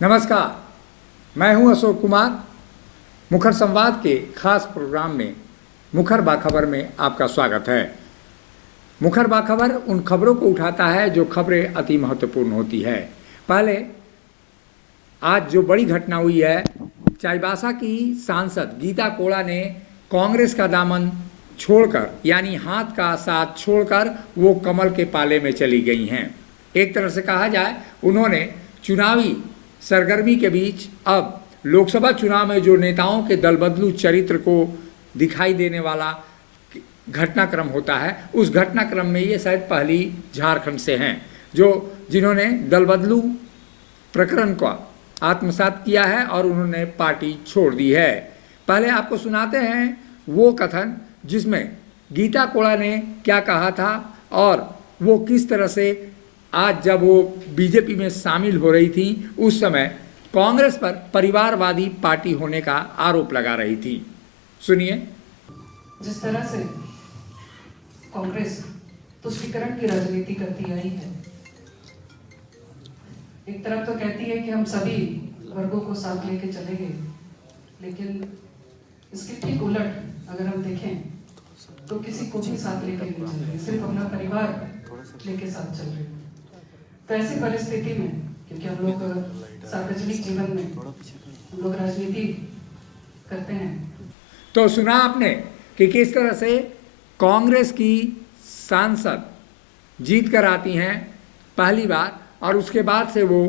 नमस्कार, मैं हूं अशोक कुमार। मुखर संवाद के खास प्रोग्राम में मुखर बाखबर में आपका स्वागत है। मुखर बाखबर उन खबरों को उठाता है जो खबरें अति महत्वपूर्ण होती है। पहले आज जो बड़ी घटना हुई है, चाईबासा की सांसद गीता कोड़ा ने कांग्रेस का दामन छोड़कर, यानी हाथ का साथ छोड़कर वो कमल के पाले में चली गई हैं। एक तरह से कहा जाए, उन्होंने चुनावी सरगर्मी के बीच अब लोकसभा चुनाव में जो नेताओं के दलबदलू चरित्र को दिखाई देने वाला घटनाक्रम होता है, उस घटनाक्रम में ये शायद पहली झारखंड से हैं जिन्होंने दलबदलू प्रकरण को आत्मसात किया है और उन्होंने पार्टी छोड़ दी है। पहले आपको सुनाते हैं वो कथन जिसमें गीता कोड़ा ने क्या कहा था और वो किस तरह से आज जब वो बीजेपी में शामिल हो रही थी उस समय कांग्रेस पर परिवारवादी पार्टी होने का आरोप लगा रही थी। सुनिए। जिस तरह से कांग्रेस तुष्टीकरण की राजनीति करती आई है, एक तरफ तो कहती है कि हम सभी वर्गों को साथ लेके चलेंगे, लेकिन इसके ठीक उलट अगर हम देखें तो किसी को भी साथ लेके नहीं चल रहे, सिर्फ अपना परिवार लेके साथ चल रहे। तो ऐसी परिस्थिति में, क्योंकि हम लोग सार्वजनिक जीवन में हम लोग राजनीति करते हैं, तो सुना आपने कि किस तरह से कांग्रेस की सांसद जीत कर आती हैं पहली बार और उसके बाद से वो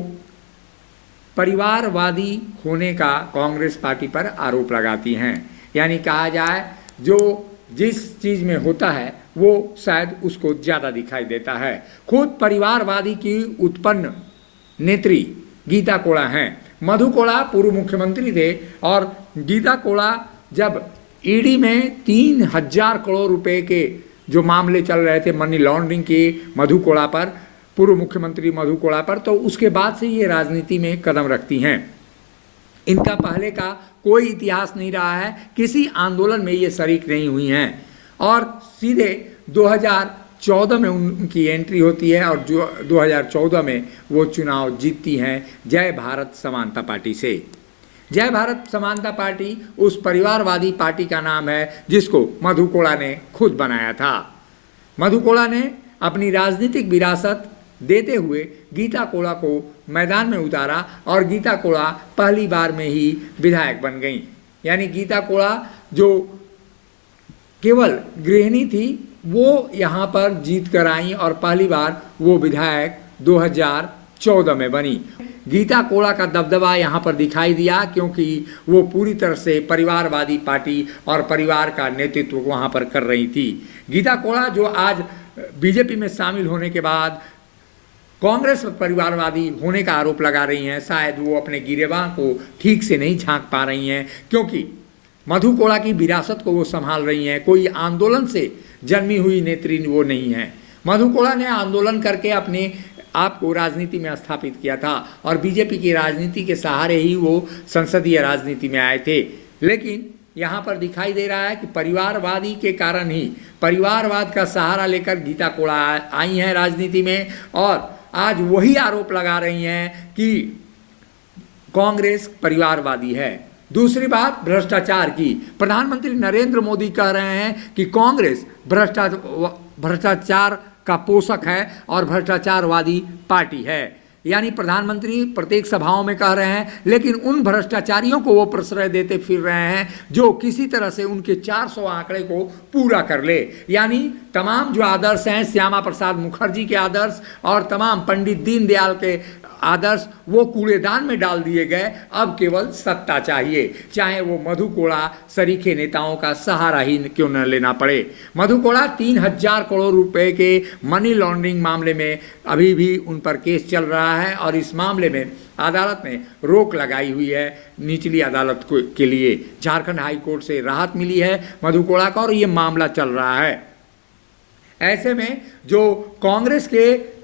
परिवारवादी होने का कांग्रेस पार्टी पर आरोप लगाती हैं। यानी कहा जाए जो जिस चीज़ में होता है वो शायद उसको ज़्यादा दिखाई देता है। खुद परिवारवादी की उत्पन्न नेत्री गीता कोड़ा हैं। मधु कोड़ा पूर्व मुख्यमंत्री थे और गीता कोड़ा जब ईडी में 3,000 करोड़ रुपए के जो मामले चल रहे थे मनी लॉन्ड्रिंग के मधु कोड़ा पर, पूर्व मुख्यमंत्री मधु कोड़ा पर, तो उसके बाद से ये राजनीति में कदम रखती हैं। इनका पहले का कोई इतिहास नहीं रहा है, किसी आंदोलन में ये शरीक नहीं हुई हैं और सीधे 2014 में उनकी एंट्री होती है और जो 2014 में वो चुनाव जीतती हैं जय भारत समानता पार्टी से। जय भारत समानता पार्टी उस परिवारवादी पार्टी का नाम है जिसको मधु कोड़ा ने खुद बनाया था। मधु कोड़ा ने अपनी राजनीतिक विरासत देते हुए गीता कोड़ा को मैदान में उतारा और गीता कोड़ा पहली बार में ही विधायक बन गई। यानी गीता कोड़ा जो केवल गृहिणी थी वो यहाँ पर जीत कर आई और पहली बार वो विधायक 2014 में बनी। गीता कोड़ा का दबदबा यहाँ पर दिखाई दिया क्योंकि वो पूरी तरह से परिवारवादी पार्टी और परिवार का नेतृत्व वहाँ पर कर रही थी। गीता कोड़ा जो आज बीजेपी में शामिल होने के बाद कांग्रेस परिवारवादी होने का आरोप लगा रही हैं, शायद वो अपने गिरेबान को ठीक से नहीं झांक पा रही हैं क्योंकि मधु कोड़ा की विरासत को वो संभाल रही हैं। कोई आंदोलन से जन्मी हुई नेत्री वो नहीं है। मधु कोड़ा ने आंदोलन करके अपने आप को राजनीति में स्थापित किया था और बीजेपी की राजनीति के सहारे ही वो संसदीय राजनीति में आए थे। लेकिन यहाँ पर दिखाई दे रहा है कि परिवारवादी के कारण ही, परिवारवाद का सहारा लेकर गीता कोड़ा आई हैं राजनीति में और आज वही आरोप लगा रही हैं कि कांग्रेस परिवारवादी है। दूसरी बात भ्रष्टाचार की। प्रधानमंत्री नरेंद्र मोदी कह रहे हैं कि कांग्रेस भ्रष्टाचार का पोषक है और भ्रष्टाचारवादी पार्टी है। यानी प्रधानमंत्री प्रत्येक सभाओं में कह रहे हैं, लेकिन उन भ्रष्टाचारियों को वो प्रश्रय देते फिर रहे हैं जो किसी तरह से उनके 400 आंकड़े को पूरा कर ले। यानी तमाम जो आदर्श हैं, श्यामा प्रसाद मुखर्जी के आदर्श और तमाम पंडित दीनदयाल के आदर्श, वो कूड़ेदान में डाल दिए गए। अब केवल सत्ता चाहिए, चाहे वो मधु कोड़ा सरीखे नेताओं का सहारा ही क्यों न लेना पड़े। मधु कोड़ा 3,000 करोड़ रुपए के मनी लॉन्ड्रिंग मामले में अभी भी उन पर केस चल रहा है और इस मामले में अदालत ने रोक लगाई हुई है। निचली अदालत के लिए झारखंड हाई कोर्ट से राहत मिली है मधु कोड़ा का और ये मामला चल रहा है। ऐसे में जो कांग्रेस के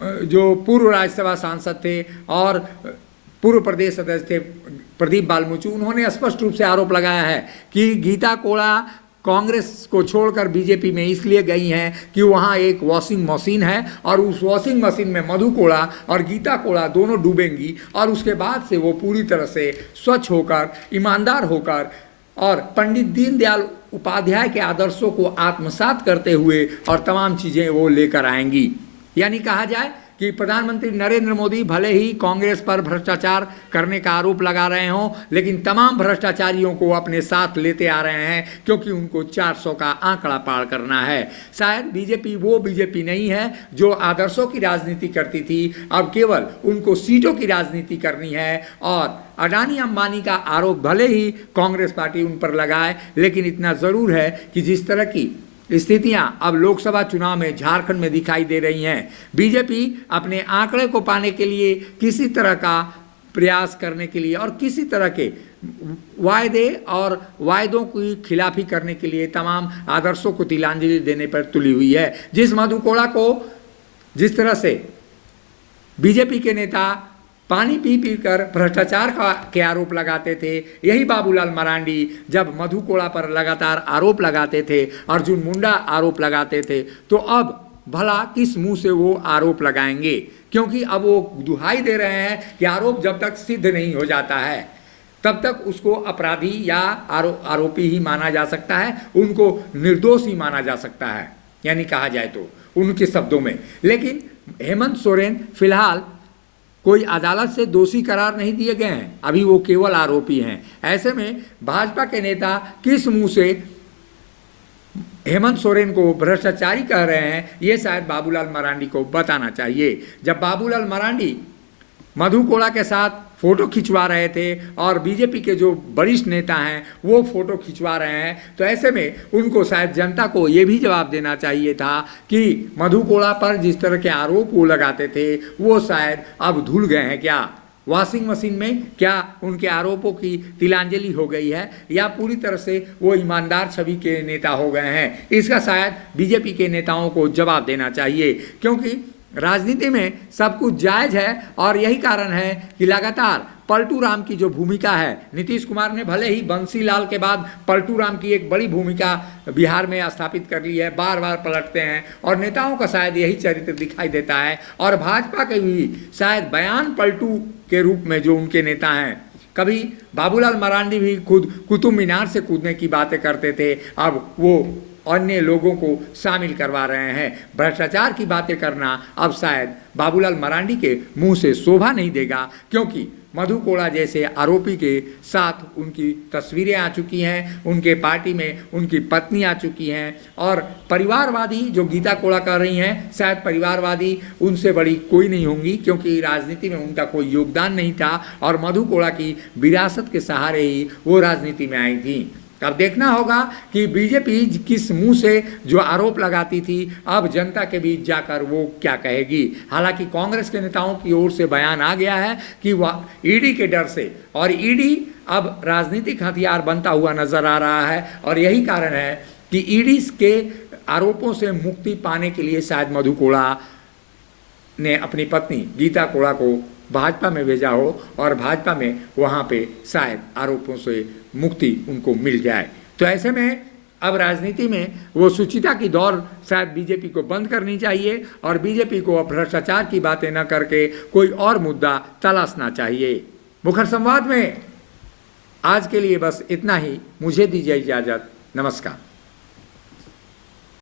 जो पूर्व राज्यसभा सांसद थे और पूर्व प्रदेश सदस्य थे प्रदीप बालमुचु, उन्होंने स्पष्ट रूप से आरोप लगाया है कि गीता कोड़ा कांग्रेस को छोड़कर बीजेपी में इसलिए गई हैं कि वहाँ एक वॉशिंग मशीन है और उस वॉशिंग मशीन में मधु कोड़ा और गीता कोड़ा दोनों डूबेंगी और उसके बाद से वो पूरी तरह से स्वच्छ होकर, ईमानदार होकर और पंडित दीनदयाल उपाध्याय के आदर्शों को आत्मसात करते हुए और तमाम चीज़ें वो लेकर आएंगी। यानी कहा जाए कि प्रधानमंत्री नरेंद्र मोदी भले ही कांग्रेस पर भ्रष्टाचार करने का आरोप लगा रहे हों, लेकिन तमाम भ्रष्टाचारियों को अपने साथ लेते आ रहे हैं क्योंकि उनको 400 का आंकड़ा पार करना है। शायद बीजेपी वो बीजेपी नहीं है जो आदर्शों की राजनीति करती थी, अब केवल उनको सीटों की राजनीति करनी है। और अडानी अंबानी का आरोप भले ही कांग्रेस पार्टी उन पर लगाए, लेकिन इतना ज़रूर है कि जिस तरह की स्थितियां अब लोकसभा चुनाव में झारखंड में दिखाई दे रही हैं, बीजेपी अपने आंकड़े को पाने के लिए किसी तरह का प्रयास करने के लिए और किसी तरह के वायदे और वायदों की खिलाफी करने के लिए तमाम आदर्शों को तिलांजलि देने पर तुली हुई है। जिस मधु कोड़ा को जिस तरह से बीजेपी के नेता पानी पी पी कर भ्रष्टाचार के आरोप लगाते थे, यही बाबूलाल मरांडी जब मधु कोड़ा पर लगातार आरोप लगाते थे, अर्जुन मुंडा आरोप लगाते थे, तो अब भला किस मुंह से वो आरोप लगाएंगे? क्योंकि अब वो दुहाई दे रहे हैं कि आरोप जब तक सिद्ध नहीं हो जाता है तब तक उसको अपराधी या आरोपी ही माना जा सकता है, उनको निर्दोष ही माना जा सकता है, यानी कहा जाए तो उनके शब्दों में। लेकिन हेमंत सोरेन फिलहाल कोई अदालत से दोषी करार नहीं दिए गए हैं, अभी वो केवल आरोपी हैं। ऐसे में भाजपा के नेता किस मुंह से हेमंत सोरेन को भ्रष्टाचारी कह रहे हैं, ये शायद बाबूलाल मरांडी को बताना चाहिए। जब बाबूलाल मरांडी मधु कोड़ा के साथ फोटो खिंचवा रहे थे और बीजेपी के जो वरिष्ठ नेता हैं वो फोटो खिंचवा रहे हैं, तो ऐसे में उनको शायद जनता को ये भी जवाब देना चाहिए था कि मधु कोड़ा पर जिस तरह के आरोप वो लगाते थे वो शायद अब धुल गए हैं क्या? वॉशिंग मशीन में क्या उनके आरोपों की तिलांजलि हो गई है या पूरी तरह से वो ईमानदार छवि के नेता हो गए हैं? इसका शायद बीजेपी के नेताओं को जवाब देना चाहिए, क्योंकि राजनीति में सब कुछ जायज है और यही कारण है कि लगातार पलटू राम की जो भूमिका है, नीतीश कुमार ने भले ही बंसीलाल के बाद पलटू राम की एक बड़ी भूमिका बिहार में स्थापित कर ली है, बार बार पलटते हैं और नेताओं का शायद यही चरित्र दिखाई देता है। और भाजपा के भी शायद बयान पलटू के रूप में जो उनके नेता हैं, कभी बाबूलाल मरांडी भी खुद कुतुब मीनार से कूदने की बातें करते थे, अब वो अन्य लोगों को शामिल करवा रहे हैं। भ्रष्टाचार की बातें करना अब शायद बाबूलाल मरांडी के मुंह से शोभा नहीं देगा, क्योंकि मधु कोड़ा जैसे आरोपी के साथ उनकी तस्वीरें आ चुकी हैं, उनके पार्टी में उनकी पत्नी आ चुकी हैं और परिवारवादी जो गीता कोड़ा कर रही हैं, शायद परिवारवादी उनसे बड़ी कोई नहीं होंगी, क्योंकि राजनीति में उनका कोई योगदान नहीं था और मधु कोड़ा की विरासत के सहारे ही वो राजनीति में आई थी। अब देखना होगा कि बीजेपी किस मुंह से जो आरोप लगाती थी अब जनता के बीच जाकर वो क्या कहेगी। हालांकि कांग्रेस के नेताओं की ओर से बयान आ गया है कि वह ईडी के डर से, और ईडी अब राजनीतिक हथियार बनता हुआ नजर आ रहा है और यही कारण है कि ईडी के आरोपों से मुक्ति पाने के लिए शायद मधु कोड़ा ने अपनी पत्नी गीता कोड़ा को भाजपा में भेजा हो और भाजपा में वहाँ पे शायद आरोपों से मुक्ति उनको मिल जाए। तो ऐसे में अब राजनीति में वो सुचिता की दौर शायद बीजेपी को बंद करनी चाहिए और बीजेपी को भ्रष्टाचार की बातें न करके कोई और मुद्दा तलाशना चाहिए। मुखर संवाद में आज के लिए बस इतना ही। मुझे दीजिए इजाज़त। नमस्कार।